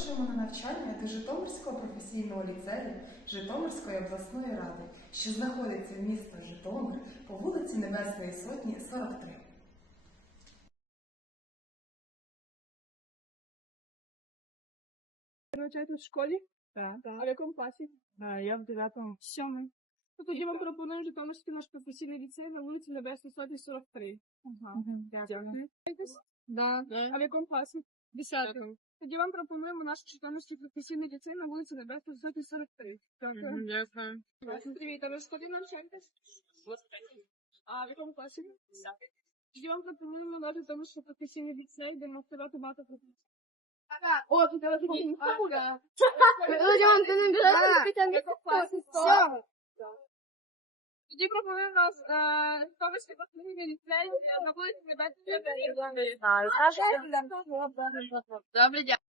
Запрошуємо на навчання до Житомирського професійного ліцею Житомирської обласної ради, що знаходиться в місті Житомир по вулиці Небесної Сотні, 43. Ви навчаєтесь в школі? Так. А в якому класі? А, я в дев'ятому. Сьомий. Ну, тоді вам пропонуємо Житомирський наш професійний ліцей на вулиці Небесної Сотні 43. Ага. Дякую. Да. А в якому класі? Десятому. Тоді вам пропонуємо наш Житомирський професійний ліцей на вулиці Небесної Сотні 43. Дякую. Дякую. Привіт, а ви в школі навчаєтесь? А в якому класі? Десятий. Тоді вам пропонуємо наш Житомирський професійний ліцей, де навчати багато професій. О, тут я розумію. Тоді пропонує нас Житомирський професійний ліцензії на вулиці Небесної. Добре, дякую.